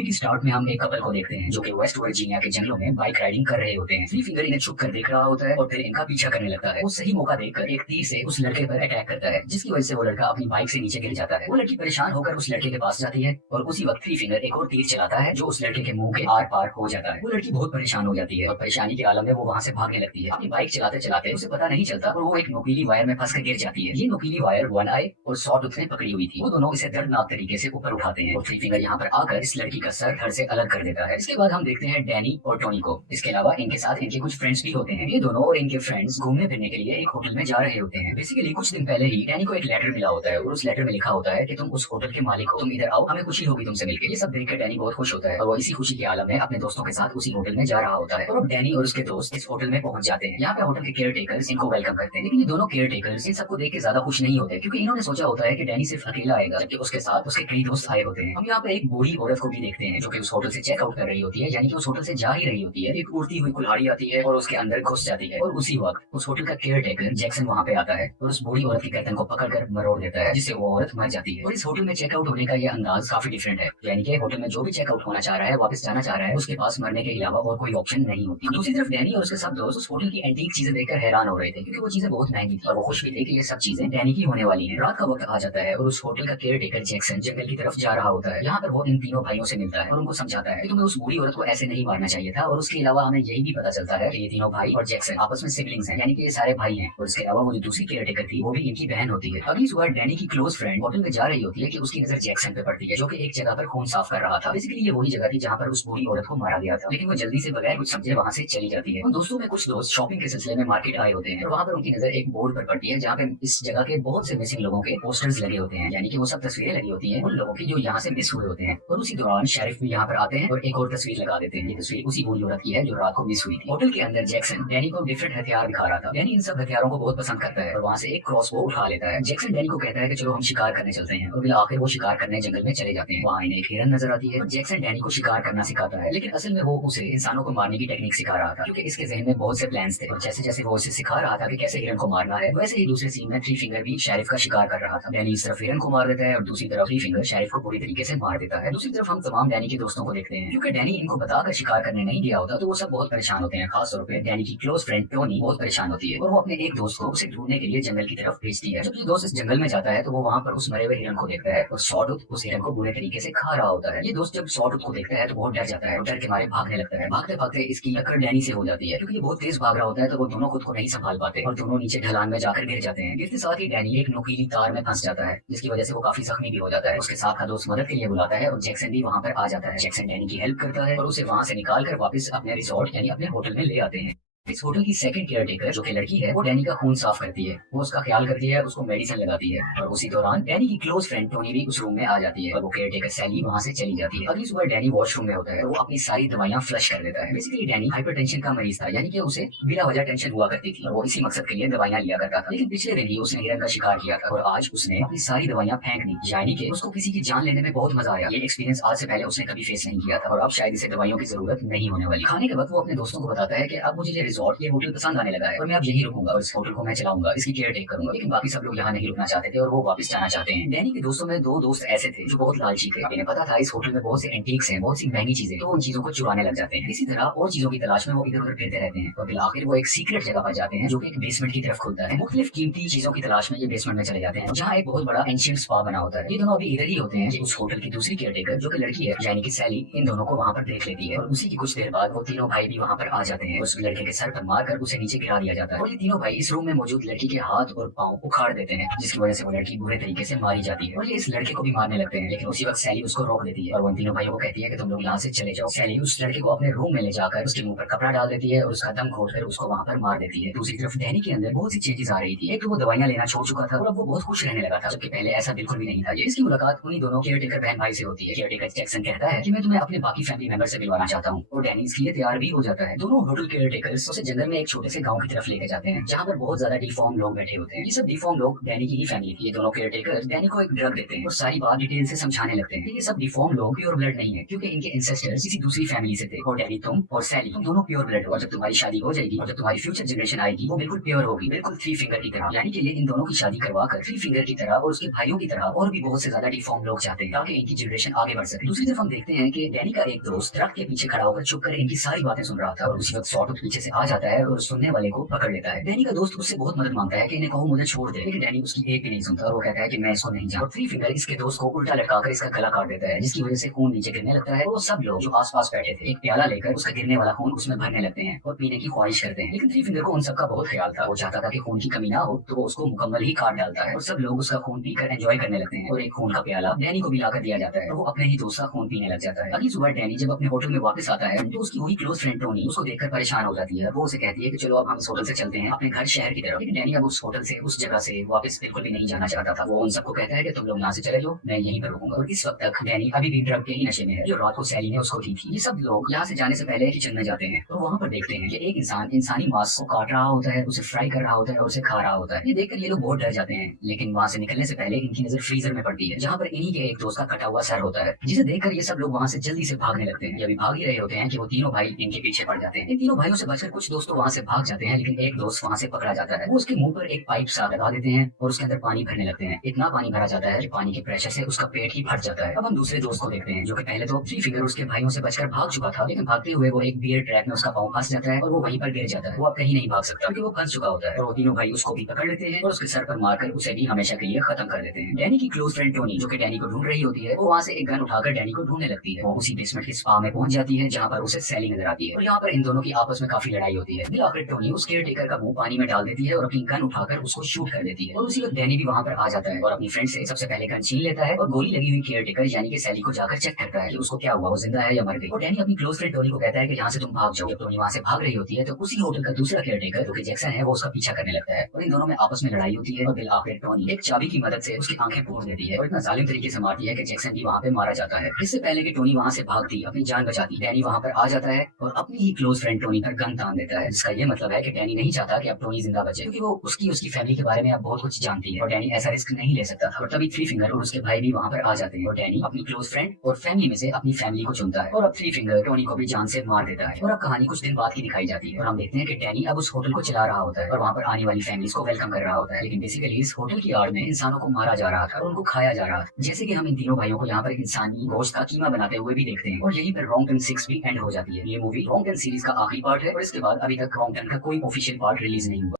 Movie की start में हम एक कपल को देखते हैं जो कि वेस्ट वर्जीनिया के जंगलों में बाइक राइडिंग कर रहे होते हैं। थ्री फिंगर इन्हें छुप कर देख रहा होता है और फिर इनका पीछा करने लगता है। वो सही मौका देखकर एक तीर से उस लड़के पर अटैक करता है, जिसकी वजह से वो लड़का अपनी बाइक से नीचे गिर जाता है। वो लड़की परेशान होकर उस लड़के के पास जाती है और उसी वक्त थ्री फिंगर एक और तीर चलाता है जो उस लड़के के मुंह के आर पार हो जाता है। वो लड़की बहुत परेशान हो जाती है और परेशानी के आलम में वो वहाँ से भागने लगती है। अपनी बाइक चलाते चलाते उसे पता नहीं चलता और वो एक नुकीली वायर में फंस कर गिर जाती है। ये नुकीली वायर वन आई और सॉ टूथ ने पकड़ी हुई थी। वो दोनों इसे दर्दनाक तरीके से ऊपर उठाते हैं और थ्री फिंगर यहाँ पर आकर इस लड़की का सर धड़ से अलग कर देता है। इसके बाद हम देखते हैं डैनी और टोनी को। इसके अलावा इनके साथ इनके कुछ फ्रेंड्स भी होते हैं। ये दोनों और इनके फ्रेंड्स घूमने फिरने के लिए एक होटल में जा रहे होते हैं। बेसिकली कुछ दिन पहले ही डैनी को एक लेटर मिला होता है और उस लेटर में लिखा होता है कि तुम उस होटल के मालिक हो, तुम इधर आओ, हमें खुशी होगी तुमसे मिलकर। ये सब देखकर डैनी बहुत खुश होता है और वो इसी खुशी के आलम में अपने दोस्तों के साथ उसी होटल में जा रहा होता है। और अब डैनी और उसके दोस्त इस होटल में पहुंच जाते हैं। यहाँ पे होटल के केयर टेकर्स इनको वेलकम करते हैं, लेकिन ये दोनों केयर टेकर्स इन सबको देख के ज्यादा खुश नहीं होते क्योंकि इन्होंने सोचा होता है कि डैनी सिर्फ अकेला आएगा, जबकि उसके साथ उसके कई दोस्त आए होते हैं। हम यहाँ पे एक बूढ़ी औरत को भी देखते हैं जो कि उस होटल से चेकआउट कर रही होती है, यानी कि उस होटल से जा ही रही होती है। एक उड़ती हुई कुल्हाड़ी आती है और उसके अंदर घुस जाती है और उसी वक्त उस होटल का केयर टेकर जैक्सन वहाँ पे आता है और उस बूढ़ी औरत की गर्दन को पकड़कर मरोड़ देता है, जिससे वो औरत मर जाती है। और इस होटल में चेकआउट होने का ये अंदाज काफी डिफरेंट है, यानी कि होटल में जो भी चेकआउट होना चाह रहा है, वापस जाना चाह रहा है, उसके पास मरने के अलावा और कोई ऑप्शन नहीं होती। दूसरी तरफ डैनी और उसके सब दोस्त उस होटल की एंटीक चीजें देखकर हैरान हो रहे थे क्योंकि वो चीजें बहुत महंगी थी और वो खुश भी थे कि ये सब चीजें डैनी की होने वाली है। रात का वक्त आ जाता है और उस होटल का केयर टेकर जैक्सन जंगल की तरफ जा रहा होता है। यहाँ पर वो इन तीनों भाइयों से मिलता है और उनको समझाता है कि तुम्हें उस बूढ़ी औरत को ऐसे नहीं मारना चाहिए था। और उसके अलावा हमें यही भी पता चलता है कि ये तीनों भाई और जैक्सन आपस में सिबलिंग्स हैं, यानी कि ये सारे भाई हैं। और इसके अलावा वो जो दूसरी केयर टेकर थी वो भी इनकी बहन होती है। अगली सुबह डैनी की क्लोज फ्रेंड होटल में जा रही होती है कि उसकी नजर जैक्सन पे पड़ती है जो कि एक जगह पर खून साफ कर रहा था। बेसिकली ये वही जगह थी जहाँ पर उस बूढ़ी औरत को मारा गया था, लेकिन वो जल्दी से बगैर कुछ समझे वहाँ से चली जाती है। उन दोस्तों में कुछ दोस्त शॉपिंग के सिलसिले में मार्केट आए होते हैं और वहाँ पर उनकी नजर एक बोर्ड पर पड़ती है जहाँ पे इस जगह के बहुत से मिसिंग लोगों के पोस्टर्स लगे होते हैं, यानी कि वो सब तस्वीरें लगी होती हैं उन लोगों की जो यहाँ से मिस हुए होते हैं। और उसी दौरान शेरिफ भी यहाँ पर आते हैं और एक और तस्वीर लगा देते हैं। ये तस्वीर उसी बूढ़ी औरत की है जो रात को मिस हुई थी। होटल के अंदर जैक्सन डैनी को डिफरेंट हथियार दिखा रहा था। डैनी इन सब हथियारों को बहुत पसंद करता है और वहाँ से एक क्रॉसबो उठा लेता है। जैक्सन डैनी को कहता है कि चलो हम शिकार करने चलते हैं और फिर आखिर वो शिकार करने जंगल में चले जाते हैं। वहाँ इन्हें एक हिरन नजर आती है और जैक्सन डैनी को शिकार करना सिखाता है, लेकिन असल में वो उसे इंसानों को मारने की टेक्निक सिखा रहा था क्योंकि इसके जहन में बहुत से प्लान्स थे। और जैसे जैसे वो उसे सिखा रहा था कि कैसे हिरन को मारना है, वैसे ही दूसरे सीन में थ्री फिंगर भी शेरिफ का शिकार कर रहा था। डैनी इस तरफ हिरन को मार देता है और दूसरी तरफ थ्री फिंगर शेरिफ को पूरी तरीके से मार देता है। दूसरी तरफ हम तमाम डैनी के दोस्तों को देखते हैं। क्योंकि डैनी इनको बताकर शिकार करने नहीं गया होता तो वो सब बहुत परेशान होते हैं। खासतौर पर डैनी की क्लोज फ्रेंड टोनी बहुत परेशान होती है और वो अपने एक दोस्त को उसे ढूंढने के लिए जंगल की तरफ भेजती है। जब ये दोस्त इस जंगल में जाता है तो वो वहाँ पर उस मरे हुए हिरन को देखता है और सॉटूथ उस हिरन को बुरे तरीके से खा रहा होता है। ये दोस्त जब सॉटूथ को देखता है तो बहुत डर जाता है और डर के मारे भागने लगता है। भागते भागते इसकी टक्कर डैनी से हो जाती है। क्योंकि ये बहुत तेज भाग रहा होता है तो वो दोनों खुद को नहीं संभाल पाते और दोनों नीचे ढलान में जाकर गिर जाते हैं। गिरते साथ ही डैनी एक नुकीली तार में फंस जाता है जिसकी वजह से वो काफी जख्मी भी हो जाता है। उसके साथ का दोस्त मदद के लिए बुलाता है और जैक्सन भी वहाँ पर आ जाता है। जैक्सन डैनी की हेल्प करता है और उसे वहाँ से निकाल कर वापस अपने रिसोर्ट यानी अपने होटल में ले आते हैं। इस होटल की सेकंड केयर टेकर जो कि लड़की है वो डैनी का खून साफ करती है, वो उसका ख्याल करती है, उसको मेडिसिन लगाती है और उसी दौरान डैनी की क्लोज फ्रेंड टोनी भी उस रूम में आ जाती है और वो केयर टेकर सैली वहाँ से चली जाती है। अगली सुबह डैनी वॉशरूम में होता है और वो अपनी सारी दवाइयाँ फ्लश कर देता है। बेसिकली डैनी हाइपरटेंशन का मरीज था, यानी कि उसे बिना वजह टेंशन हुआ करती थी और वो इसी मकसद के लिए दवाइयाँ लिया करता था। लेकिन पिछले दिन ही उसने हिरन का शिकार किया था और आज उसने अपनी सारी दवाइयाँ फेंक दी, यानी कि उसको किसी की जान लेने में बहुत मजा आया। ये एक्सपीरियंस आज से पहले उसने कभी फेस नहीं किया था और अब शायद इसे दवाइयों की जरूरत नहीं होने वाली। खाने के वक्त वो अपने दोस्तों को बताता है कि अब मुझे ये रिजॉर्ट, ये होटल पसंद आने लगा है और मैं अब यही रुकूंगा और इस होटल को मैं चलाऊंगा, इसकी केयर टेक करूंगा। लेकिन बाकी सब लोग यहाँ नहीं रुकना चाहते थे और वो वापस जाना चाहते हैं। डैनी के दोस्तों में दो दोस्त ऐसे थे जो बहुत लालची थे। इन्हें पता था इस होटल में बहुत से एंटीक्स हैं, बहुत सी महंगी चीजें, तो उन चीजों को चुराने लग जाते हैं। इसी तरह और चीजों की तलाश में वो इधर उधर फिरते रहते हैं और फिर आखिर वो एक सीक्रेट जगह पर जाते हैं जो कि एक बेसमेंट की तरफ खुलता है। मुख्तलिफ कीमती चीजों की तलाश में ये बेसमेंट में चले जाते हैं जहाँ एक बहुत बड़ा एंशिएंट स्पा बना होता है। ये दोनों अभी इधर ही होते हैं कि उस होटल की दूसरी केयर टेकर जो कि लड़की है यानी कि सैली, इन दोनों को वहाँ पर देख लेती है और उसी की कुछ देर बाद वो तीनों भाई भी वहाँ पर आ जाते हैं। उस लड़के के सर पर मारकर उसे नीचे गिरा दिया जाता है और ये तीनों भाई इस रूम में मौजूद लड़की के हाथ और पाँव उखाड़ देते हैं जिसकी वजह से वो लड़की बुरे तरीके से मारी जाती है और ये इस लड़के को भी मारने लगते हैं। लेकिन उसी वक्त सैली उसको रोक देती है और उन तीनों भाइयों को कहती है कि तुम लोग यहाँ से चले जाओ। सैली उस लड़के को अपने रूम में ले जाकर उसके मुंह पर कपड़ा डाल देती है और उसका दम घोटकर उसको वहाँ पर मार देती है। दूसरी तरफ डैनी के अंदर बहुत सी चेंजेस आ रही थी। एक तो वो दवाइयाँ लेना छोड़ चुका था और अब वो बहुत खुश रहने लगा था, जबकि पहले ऐसा बिल्कुल भी नहीं था। ये इसकी मुलाकात उन्हीं दोनों केयर टेकर बहन भाई से होती है। केयर टेकर जैक्सन कहता है कि मैं तुम्हें अपने बाकी फैमिली मेंबर से मिलवाना चाहता हूँ और डैनी इसके लिए तैयार भी हो जाता है। दोनों होटल केयर टेकर्स उसे जंगल में एक छोटे से गांव की तरफ लेकर जाते हैं जहाँ पर बहुत ज्यादा डिफॉर्म लोग बैठे होते हैं। ये सब डिफॉर्म लोग डैनी की ही फैमिली थी। ये दोनों केयर टेकर डैनी को एक ड्रग देते हैं और सारी बात डिटेल से समझाने लगते हैं कि ये सब डिफॉर्म लोग प्योर ब्लड नहीं है, क्योंकि इनके एंसेस्टर्स किसी दूसरी फैमिली से थे। और डैनी, तुम और सैली, तुम दोनों प्योर ब्लड हो। जब तुम्हारी शादी हो जाएगी और जब तुम्हारी फ्यूचर जनरेशन आएगी वो बिल्कुल प्योर होगी, बिल्कुल थ्री फिंगर की तरह। यानी कि ये इन दोनों की शादी करवाकर थ्री फिंगर की तरह और उसके भाइयों की तरह और भी बहुत से ज्यादा डिफॉर्म लोग चाहते हैं ताकि इनकी जनरेशन आगे बढ़ सके। दूसरी तरफ हम देखते हैं कि डैनी का एक दोस्त दरख्त के पीछे खड़ा होकर चुप कर इनकी सारी बातें सुन रहा था और उसी वक्त सॉर्ट पीछे से आ जाता है और सुनने वाले को पकड़ लेता है। डैनी का दोस्त उससे बहुत मदद मांगता है कि इन्हें कहो मुझे छोड़ दे, लेकिन डैनी उसकी एक भी नहीं सुनता और वो कहता है कि मैं इसको नहीं जानता। थ्री फिंगर इसके दोस्त को उल्टा लटकाकर इसका गला काट देता है, जिसकी वजह से खून नीचे गिरने लगता है। वो सब लोग जो आसपास बैठे थे एक प्याला लेकर उसका गिरने वाला खून उसमें भरने लगते हैं और पीने की ख्वाहिश करते हैं। लेकिन थ्री फिंगर को उन सबका बहुत ख्याल था। वो चाहता था कि खून की कमी ना हो, तो वो उसको मुकम्मल ही काट डालता है और सब लोग उसका खून पीकर एंजॉय करने लगते हैं। और एक खून का प्याला डैनी को भी लाकर दिया जाता है और वो अपने ही दोस्त का खून पीने लग जाता है। अगली सुबह डैनी जब अपने होटल में वापस आता है तो उसकी वही क्लोज फ्रेंड टोनी उसको देखकर परेशान हो जाती है। वो उसे कहती है कि चलो अब हम इस होटल से चलते हैं अपने घर शहर की तरफ। लेकिन डैनी अब उस होटल से उस जगह से वापस बिल्कुल भी नहीं जाना चाहता था। वो उन सबको कहता है कि तुम लोग यहाँ से चले जाओ, मैं यहीं पर रुकूंगा। और इस वक्त तक डैनी अभी भी ड्रग के ही नशे में है जो रात को सैली ने उसको दी थी। ये सब लोग यहाँ से जाने से पहले किचन में जाते हैं और वहाँ पर देखते हैं कि एक इंसान इंसानी मांस को काट रहा होता है, उसे फ्राई कर रहा होता है और उसे खा रहा होता है। ये देखकर ये लोग बहुत डर जाते हैं, लेकिन वहाँ से निकलने से पहले इनकी नजर फ्रीजर में पड़ती है जहाँ पर इन्हीं के एक दोस्त का कटा हुआ सर होता है, जिसे देखकर ये सब लोग वहाँ से जल्दी से भागने लगते हैं। ये अभी भाग ही रहे होते हैं कि वो तीनों भाई इनके पीछे पड़ जाते हैं। इन तीनों भाइयों से बचकर कुछ दोस्त वहाँ से भाग जाते हैं, लेकिन एक दोस्त वहाँ से पकड़ा जाता है। वो उसके मुंह पर एक पाइप सा लगा देते हैं और उसके अंदर पानी भरने लगते हैं। इतना पानी भरा जाता है कि पानी के प्रेशर से उसका पेट ही फट जाता है। अब हम दूसरे दोस्त को देखते हैं जो कि पहले तो थ्री फिंगर उसके भाइयों से बचकर भाग चुका था, लेकिन भागते हुए वो एक बियर ट्रैप में उसका पाँव फंस जाता है और वो वहीं पर गिर जाता है। वो अब कहीं नहीं भाग सकता क्योंकि वो फंस चुका होता है। और वो तीनों भाई उसको भी पकड़ लेते हैं और उसके सर पर मारकर उसे भी हमेशा के लिए खत्म कर देते हैं। डैनी की क्लोज फ्रेंड टोनी जो कि डैनी को ढूंढ रही होती है, वो वहाँ से एक गन उठाकर डैनी को ढूंढने लगती है। वो उसी बेसमेंट के स्पा में पहुंच जाती है जहाँ पर उसे सैली नजर आती है और यहाँ पर इन दोनों की आपस में काफी लड़ाई होती है। फिर आखिर टोनी उस केयर टेकर का मुंह पानी में डाल देती है और अपनी गन उठाकर उसको शूट कर देती है। और उसी वक्त डैनी भी वहाँ पर आ जाता है और अपनी फ्रेंड से सबसे पहले गन छीन लेता है और गोली लगी हुई केयर टेकर यानी कि सैली को जाकर चेक करता है कि उसको क्या हुआ, वो जिंदा है या मर गई। और डैनी अपनी क्लोज फ्रेंड टोनी को कहता है कि यहाँ से तुम भाग जाओ। जब टोनी वहाँ से भाग रही होती है तो उसी होटल का दूसरा केयर टेकर जो कि जैक्सन है वो उसका पीछा करने लगता है और इन दोनों में आपस में लड़ाई होती है। और फिर आखिर टोनी एक चाबी की मदद से उसकी आंखें फोड़ देती है और इतना जालिम तरीके से मारती है कि जैक्सन भी वहाँ पे मारा जाता है। इससे पहले कि टोनी वहाँ से भागती अपनी जान बचाती डैनी वहाँ पर आ जाता है और अपनी ही क्लोज फ्रेंड टोनी पर गन तान देता है, जिसका ये मतलब है कि डैनी नहीं चाहता कि अब टोनी जिंदा बचे, क्योंकि वो उसकी फैमिली के बारे में अब बहुत कुछ जानती है और डैनी ऐसा रिस्क नहीं ले सकता था। और तभी थ्री फिंगर और उसके भाई भी वहाँ पर आ जाते हैं और डैनी अपनी क्लोज फ्रेंड और फैमिली में से अपनी फैमिली को चुनता है और अब थ्री फिंगर टोनी को भी जान से मार देता है। और अब कहानी कुछ दिन बाद की दिखाई जाती है और हम देखते हैं कि डैनी अब उस होटल को चला रहा होता है और वहाँ पर आने वाली फैमिलीज को वेलकम कर रहा होता है। लेकिन बेसिकली इस होटल की आड़ में इंसानों को मारा जा रहा था और उनको खाया जा रहा था, जैसे कि हम इन तीनों भाइयों को यहाँ पर इंसानी गोश्त का कीमा बनाते हुए भी देखते हैं। और यहीं पर रॉन्ग टर्न 6 भी एंड हो जाती है। ये मूवी रॉन्ग टर्न सीरीज का आखिरी पार्ट है और इसके बाद अभी तक रॉन्ग टर्न का कोई ऑफिशियल पार्ट रिलीज नहीं हुआ।